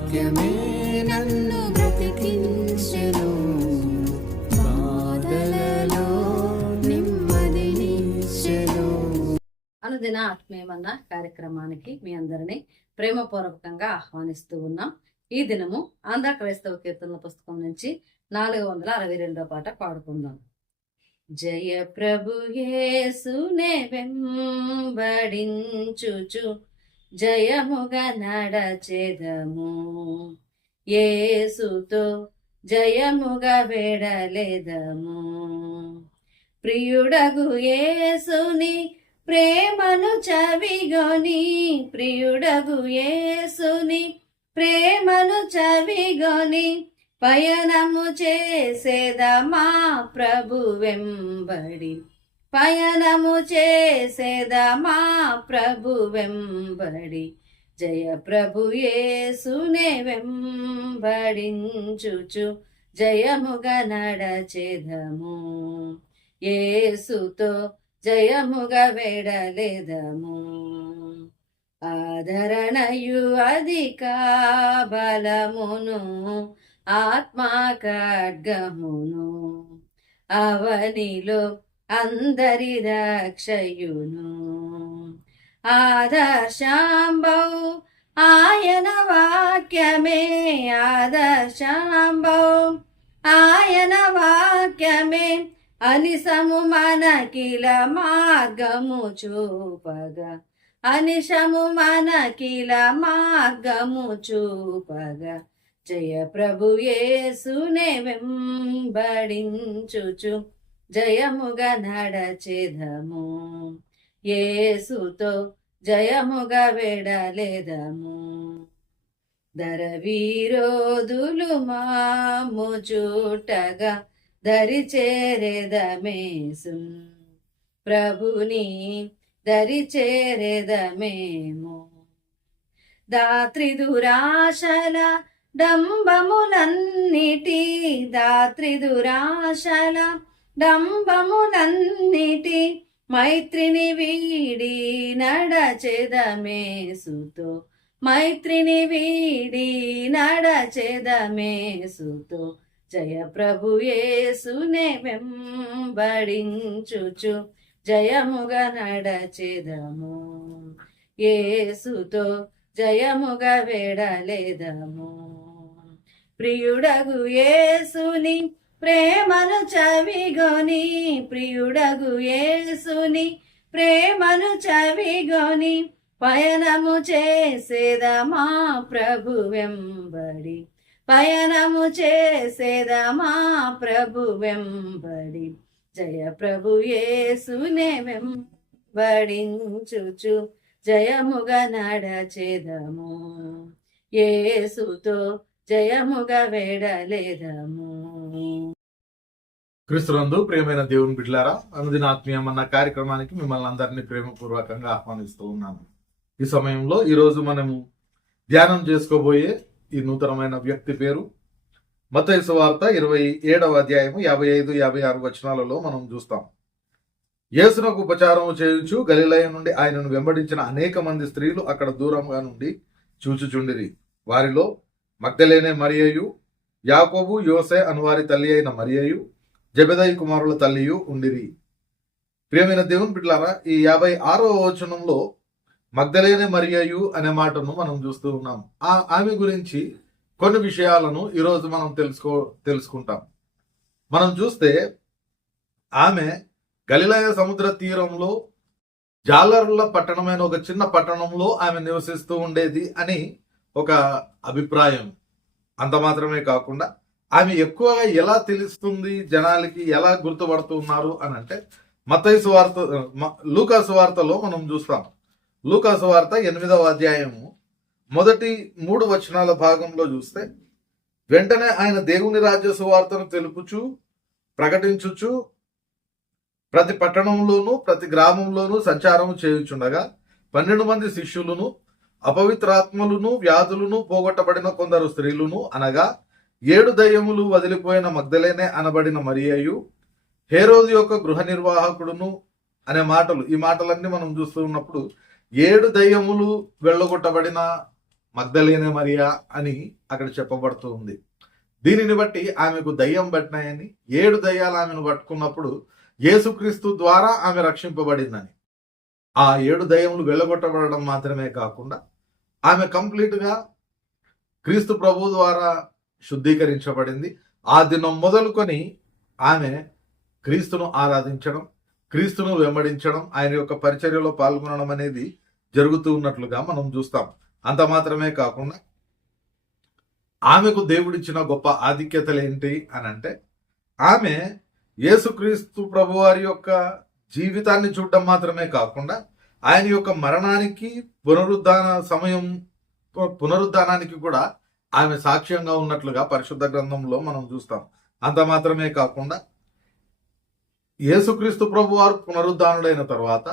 వాక్యమే నన్ను బ్రతికించెను, బాధలలో నెమ్మదినిచ్చెను. అనుదిన ఆత్మీయమన్న కార్యక్రమానికి మీ అందరినీ ప్రేమపూర్వకంగా ఆహ్వానిస్తూ ఉన్నాం. ఈ దినము ఆంధ్ర క్రైస్తవ కీర్తనల పుస్తకం నుంచి 462వ పాట పాడుకుందాం. జయ ప్రభు యేసునే వెంబడించుచు జయముగా నడచెదము, యేసుతో జయముగా వెడలెదము. ప్రియుడగు యేసుని ప్రేమను చవిగొని, ప్రియుడగు యేసుని ప్రేమను చవిగొని, పయనము చేసేదమా ప్రభు వెంబడి, పయనము చేసేదమా ప్రభు వెంబడి. జయ ప్రభు యేసునే వెంబడించుచు జయముగా నడచెదము, యేసుతో జయముగా వెడలెదము. ఆదరణయు అధిక బలమును ఆత్మా ఖడ్గమును, అవనిలో అందరి రక్షయును. ఆదర్శంబౌ ఆయన వాక్యమే, ఆదర్శంబౌ ఆయన వాక్యమే, అనిశము మనకిల మార్గము చూపగా, అనిశము మనకిల మార్గము చూపగా. జయ ప్రభు యేసునే వెంబడించుచు జయముగా నడచెదము, యేసుతో జయముగా వెడలెదము. దర వీరోధులు మాము చూటగా దరి చేరెదమేసున్, ప్రభుని దరి చేరెదమేము. దాత్రి దురాశల డంబములన్నిటి, దాత్రి దురాశల డంబములన్నిటి, మైత్రిని వీడి నడచెదమేసుతో, మైత్రిని వీడి నడచెదమేసుతో. జయ ప్రభు యేసునే వెంబడించుచు జయముగా నడచెదము, యేసుతో జయముగా వెడలెదము. ప్రియుడగు యేసుని ప్రేమను చవిగొని, ప్రియుడగు యేసుని ప్రేమను చవిగొని, పయనము చేసేదమా ప్రభు వెంబడి, పయనము చేసేదమా ప్రభు వెంబడి. జయ ప్రభు యేసునే వెంబడించుచు జయముగా నడచెదము, యేసుతో జయముగా వెడలెదము. క్రీస్తునందు ప్రియమైన దేవుని బిడ్డలారా, అనుదిన ఆత్మీయం అన్న కార్యక్రమానికి మిమ్మల్ని అందరినీ ప్రేమపూర్వకంగా ఆహ్వానిస్తూ ఉన్నాను. ఈ సమయంలో ఈరోజు మనము ధ్యానం చేసుకోబోయే ఈ నూతనమైన వ్యక్తి పేరు మత్తయి సువార్త 27వ అధ్యాయము 55, 56 వచనాలలో మనం చూస్తాం. యేసునకు ఉపచారము చేయుచు గలిలయ నుండి ఆయనను వెంబడించిన అనేక మంది స్త్రీలు అక్కడ దూరంగా నుండి చూచుచుండిరి. వారిలో మగ్దలేనే మరియయు, యాకోబు, యోసే అనువారి తల్లి అయిన మరియయు, జెబెదయి కుమారుల తల్లియు ఉండిరి. ప్రియమైన దేవుని బిడ్డలారా, ఈ 56వ వచనంలో మగ్దలేనే మరియయు అనే మాటను మనం చూస్తూ ఉన్నాం. ఆమె గురించి కొన్ని విషయాలను ఈరోజు మనం తెలుసుకుంటాం. మనం చూస్తే ఆమె గలిలయ సముద్ర తీరంలో జాలర్ల పట్టణమైన ఒక చిన్న పట్టణంలో ఆమె నివసిస్తూ ఉండేది అని ఒక అభిప్రాయం. అంత మాత్రమే కాకుండా ఆమె ఎక్కువగా ఎలా తెలుస్తుంది, జనాలకి ఎలా గుర్తుపడుతున్నారు అని అంటే మత్తయి సువార్త, లూకా సువార్తలో మనం చూస్తాం. లూకా సువార్త 8వ అధ్యాయము మొదటి 3 వచనాల భాగంలో చూస్తే, వెంటనే ఆయన దేవుని రాజ్య సువార్తను తెలుపుచు ప్రకటించుచు ప్రతి పట్టణంలోనూ ప్రతి గ్రామంలోనూ సంచారం చేయుచుండగా 12 మంది శిష్యులను, అపవిత్రాత్మలను, వ్యాధులను పోగొట్టబడిన కొందరు స్త్రీలను, అనగా 7 దయ్యములు వదిలిపోయిన మగ్దలేనే అనబడిన మరియయు, హేరోదు యొక్క గృహ నిర్వాహకుడును అనే మాటలు, ఈ మాటలన్నీ మనం చూస్తూ ఉన్నప్పుడు 7 దయ్యములు వెళ్ళగొట్టబడిన మగ్దలేనే మరియా అని అక్కడ చెప్పబడుతూ ఉంది. దీనిని బట్టి ఆమెకు దయ్యం పట్టినాయని, 7 దయ్యాలు ఆమెను పట్టుకున్నప్పుడు యేసుక్రీస్తు ద్వారా ఆమె రక్షింపబడిందని, ఆ 7 దయ్యములు వెళ్ళగొట్టబడడం మాత్రమే కాకుండా ఆమె కంప్లీట్గా క్రీస్తు ప్రభు ద్వారా శుద్ధీకరించబడింది. ఆ దినం మొదలుకొని ఆమె క్రీస్తును ఆరాధించడం, క్రీస్తును వెంబడించడం, ఆయన యొక్క పరిచర్యలో పాల్గొనడం అనేది జరుగుతూ ఉన్నట్లుగా మనం చూస్తాం. అంత మాత్రమే కాకుండా ఆమెకు దేవుడిచ్చిన గొప్ప ఆధిక్యతలు ఏంటి అని అంటే, ఆమె యేసుక్రీస్తు ప్రభు వారి యొక్క జీవితాన్ని చూడడం మాత్రమే కాకుండా ఆయన యొక్క మరణానికి పునరుద్ధానానికి కూడా ఆమె సాక్ష్యంగా ఉన్నట్లుగా పరిశుద్ధ గ్రంథంలో మనం చూస్తాం. అంత మాత్రమే కాకుండా యేసుక్రీస్తు ప్రభు వారు పునరుద్ధానుడైన తర్వాత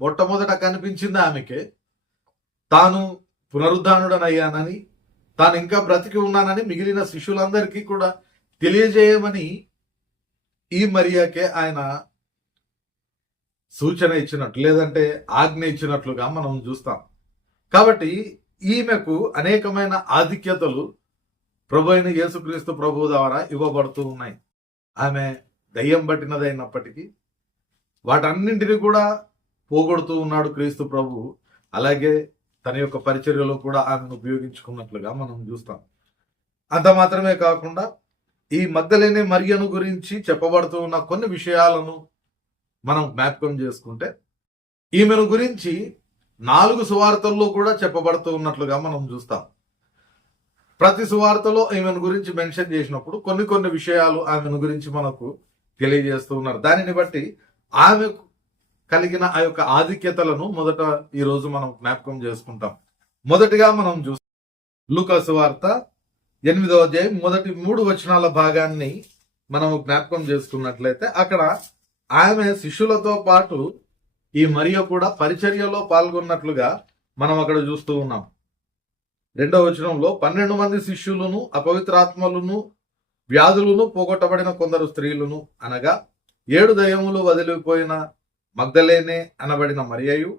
మొట్టమొదట కనిపించింది ఆమెకే, తాను పునరుద్ధానుడనయ్యానని, తాను ఇంకా బ్రతికి ఉన్నానని మిగిలిన శిష్యులందరికీ కూడా తెలియజేయమని ఈ మరియాకే ఆయన సూచన ఇచ్చినట్లు, లేదంటే ఆజ్ఞ ఇచ్చినట్లుగా మనం చూస్తాం. కాబట్టి ఈమెకు అనేకమైన ఆధిక్యతలు ప్రభు అయిన యేసుక్రీస్తు ప్రభు ద్వారా ఇవ్వబడుతూ ఉన్నాయి. ఆమె దయ్యం పట్టినదైనప్పటికీ వాటన్నింటినీ కూడా పోగొడుతూ ఉన్నాడు క్రీస్తు ప్రభు. అలాగే తన యొక్క పరిచర్యలో కూడా ఆమెను ఉపయోగించుకున్నట్లుగా మనం చూస్తాం. అంత మాత్రమే కాకుండా ఈ మగ్దలేనే మరియను గురించి చెప్పబడుతూ ఉన్న కొన్ని విషయాలను మనం జ్ఞాపకం చేసుకుంటే, ఈమెను గురించి 4 సువార్తల్లో కూడా చెప్పబడుతూ ఉన్నట్లుగా మనం చూస్తాం. ప్రతి సువార్తలో ఈమెను గురించి మెన్షన్ చేసినప్పుడు కొన్ని విషయాలు ఆమెను గురించి మనకు తెలియజేస్తూ ఉన్నారు. దానిని బట్టి ఆమెకు కలిగిన ఆ యొక్క ఆధిక్యతలను మొదట ఈ రోజు మనం జ్ఞాపకం చేసుకుంటాం. మొదటిగా మనం చూస్తాం లూకా సువార్త 8వ అధ్యాయం మొదటి 3 వచనాల భాగాన్ని మనం జ్ఞాపకం చేసుకున్నట్లయితే, అక్కడ ఆమె శిష్యులతో పాటు ఈ మరియ కూడా పరిచర్యలో పాల్గొన్నట్లుగా మనం అక్కడ చూస్తూ ఉన్నాం. 2వ వచనంలో 12 మంది శిష్యులను, అపవిత్రాత్మలను, వ్యాధులను పోగొట్టబడిన కొందరు స్త్రీలను, అనగా 7 దయ్యములు వదిలిపోయిన మగ్దలేనే అనబడిన మరియయు,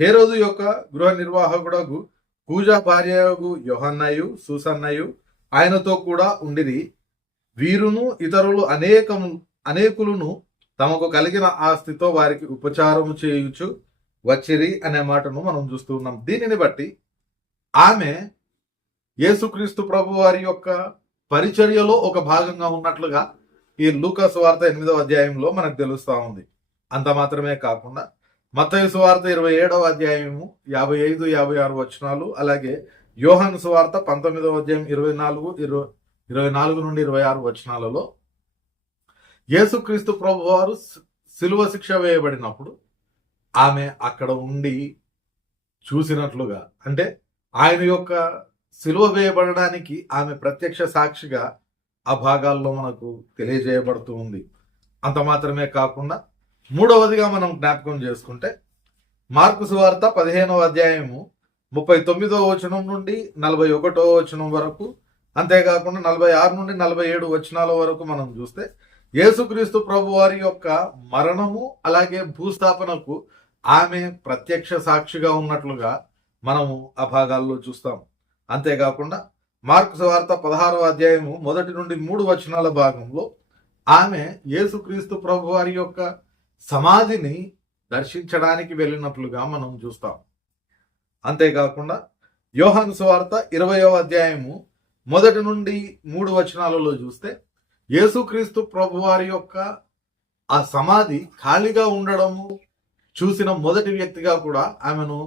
హేరోదు యొక్క గృహ నిర్వాహకుడగు కూజా భార్యయగు యోహన్నయు, సూసన్నయు ఆయనతో కూడా ఉండిరి. వీరును ఇతరులు అనేకులను తమకు కలిగిన ఆస్తితో వారికి ఉపచారము చేయుచు వచ్చిరి అనే మాటను మనం చూస్తూ ఉన్నాం. దీనిని బట్టి ఆమె యేసుక్రీస్తు ప్రభు వారి యొక్క పరిచర్యలో ఒక భాగంగా ఉన్నట్లుగా ఈ లూకా సువార్త 8వ అధ్యాయంలో మనకు తెలుస్తా ఉంది. అంత మాత్రమే కాకుండా మత్తయి సువార్త 27వ అధ్యాయము 55, 56 వచనాలు, అలాగే యోహాను సువార్త 19వ అధ్యాయం 24 నుండి 26 వచనాలలో యేసుక్రీస్తు ప్రభు వారు శిలువ శిక్ష వేయబడినప్పుడు ఆమె అక్కడ ఉండి చూసినట్లుగా, అంటే ఆయన యొక్క శిలువ వేయబడడానికి ఆమె ప్రత్యక్ష సాక్షిగా ఆ భాగాల్లో మనకు తెలియజేయబడుతూ ఉంది. అంత మాత్రమే కాకుండా మూడవదిగా మనం జ్ఞాపకం చేసుకుంటే మార్కు సువార్త 15వ అధ్యాయము 39వ వచనం నుండి 41వ వచనం వరకు, అంతేకాకుండా 46 నుండి 47 వచనాల వరకు మనం చూస్తే యేసుక్రీస్తు ప్రభు వారి యొక్క మరణము అలాగే భూస్థాపనకు ఆమె ప్రత్యక్ష సాక్షిగా ఉన్నట్లుగా మనము ఆ భాగాల్లో చూస్తాం. అంతేకాకుండా మార్కు సువార్త 16వ అధ్యాయము 1 నుండి 3 వచనాల భాగంలో ఆమె యేసుక్రీస్తు ప్రభు వారి యొక్క సమాధిని దర్శించడానికి వెళ్ళినట్లుగా మనం చూస్తాం. అంతేకాకుండా యోహాను సువార్త 20వ అధ్యాయము 1 నుండి 3 వచనాలలో చూస్తే యేసుక్రీస్తు ప్రభు వారి యొక్క ఆ సమాధి ఖాళీగా ఉండడము చూసిన మొదటి వ్యక్తిగా కూడా ఆమెను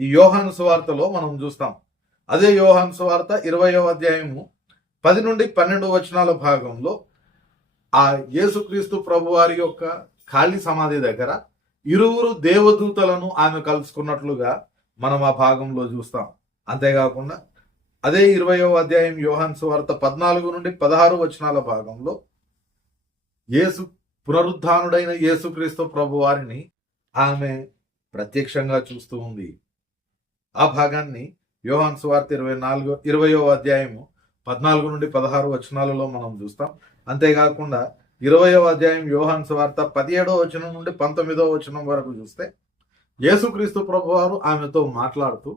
ఈ యోహాను సువార్తలో మనం చూస్తాం. అదే యోహాను సువార్త 20వ అధ్యాయము 10 నుండి 12 వచనాల భాగంలో ఆ యేసుక్రీస్తు ప్రభు వారి యొక్క ఖాళీ సమాధి దగ్గర 2 దేవదూతలను ఆమె కలుసుకున్నట్లుగా మనం ఆ భాగంలో చూస్తాం. అంతేకాకుండా అదే 20వ అధ్యాయం యోహాను సువార్త 14 నుండి 16 వచనాల భాగంలో పునరుద్ధానుడైన యేసుక్రీస్తు ప్రభు వారిని ఆమె ప్రత్యక్షంగా చూస్తూ ఉంది. ఆ భాగాన్ని యోహాను సువార్త 20వ అధ్యాయము 14 నుండి 16 వచనాలలో మనం చూస్తాం. అంతేకాకుండా 20వ అధ్యాయం యోహాను సువార్త 17వ వచనం నుండి 19వ వచనం వరకు చూస్తే యేసుక్రీస్తు ప్రభువారు ఆమెతో మాట్లాడుతూ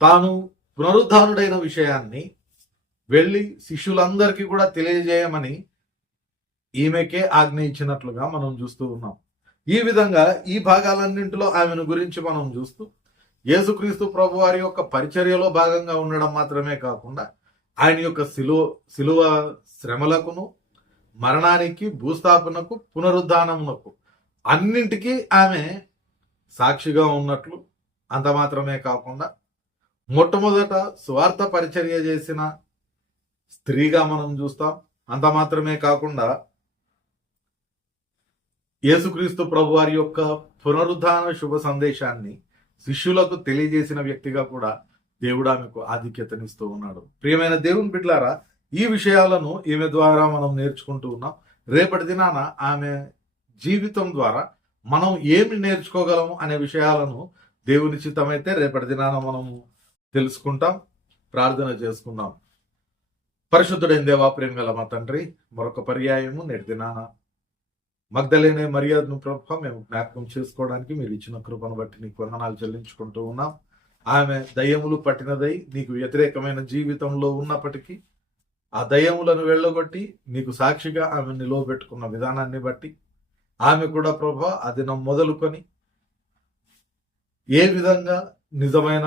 తాను పునరుద్ధానుడైన విషయాన్ని వెళ్ళి శిష్యులందరికీ కూడా తెలియజేయమని ఈమెకే ఆజ్ఞ ఇచ్చినట్లుగా మనం చూస్తూ ఉన్నాం. ఈ విధంగా ఈ భాగాలన్నింటిలో ఆమెను గురించి మనం చూస్తూ యేసుక్రీస్తు ప్రభు వారి యొక్క పరిచర్యలో భాగంగా ఉండడం మాత్రమే కాకుండా ఆయన యొక్క శిలువ శ్రమలకును, మరణానికి, భూస్థాపనకు, పునరుద్ధానమునకు అన్నింటికీ ఆమె సాక్షిగా ఉన్నట్లు, అంత మాత్రమే కాకుండా మొట్టమొదట స్వార్థ పరిచర్య చేసిన స్త్రీగా మనం చూస్తాం. అంత మాత్రమే కాకుండా యేసుక్రీస్తు ప్రభు వారి యొక్క పునరుద్ధాన శుభ సందేశాన్ని శిష్యులకు తెలియజేసిన వ్యక్తిగా కూడా దేవుడు ఆమెకు ఆధిక్యతనిస్తూ ఉన్నాడు. ప్రియమైన దేవుని బిడ్డలారా, ఈ విషయాలను ఈమె ద్వారా మనం నేర్చుకుంటూ ఉన్నాం. రేపటి దినాన ఆమె జీవితం ద్వారా మనం ఏమి నేర్చుకోగలము అనే విషయాలను దేవుని చిత్తమైతే రేపటి దినాన మనము తెలుసుకుంటాం, ప్రార్థన చేసుకుందాం. పరిశుద్ధుడైన దేవా, ప్రేమ గల మా తండ్రి, మరొక పర్యాయము నేటి దినాన మగ్దలేనే మర్యాదను ప్రభు మేము జ్ఞాపకం చేసుకోవడానికి మీరు ఇచ్చిన కృపను బట్టి నీకు వందనాలు చెల్లించుకుంటూ ఉన్నాం. ఆమె దయ్యములు పట్టినదై నీకు వ్యతిరేకమైన జీవితంలో ఉన్నప్పటికీ ఆ దయ్యములను వెళ్ళగొట్టి నీకు సాక్షిగా ఆమె నిలవబెట్టుకున్న విధానాన్ని బట్టి ఆమె కూడా ప్రభు ఆ దినం మొదలుకొని ఏ విధంగా నిజమైన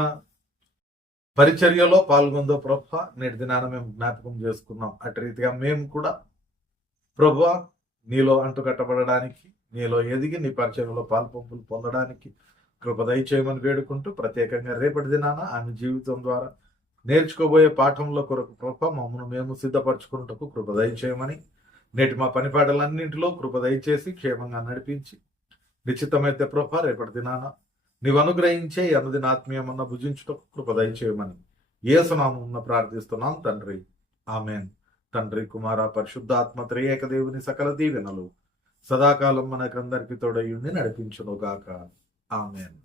పరిచర్యలో పాల్గొందో ప్రభు నేటి దినాన మేము జ్ఞాపకం చేసుకున్నాం. అటు రీతిగా మేము కూడా ప్రభు నీలో అంటుకట్టబడడానికి, నీలో ఎదిగి నీ పరిచయంలో పాల్పంపులు పొందడానికి కృప దయచేయమని వేడుకుంటూ, ప్రత్యేకంగా రేపటి దినాన ఆమె జీవితం ద్వారా నేర్చుకోబోయే పాఠంలో కొరకు కృప మమ్మల్ని మేము సిద్ధపరచుకున్నటకు కృప దయచేయమని, నేటి మా పనిపాటలన్నింటిలో కృప దయచేసి క్షేమంగా నడిపించి, నిశ్చితమైతే ప్రభ రేపటి దినాన నీవు అనుగ్రహించే ఈ అనుదిన ఆత్మీయమన్న భుజించుటకు కృప దయచేయమని యేసునామమున ప్రార్థిస్తున్నాం తండ్రి, ఆమెన్. తండ్రి, కుమార, పరిశుద్ధాత్మ త్రియేక దేవుని సకల దీవెనలు సదాకాలం మనకందరికి తోడయుండి నడిపించునుగాక. ఆమెన్.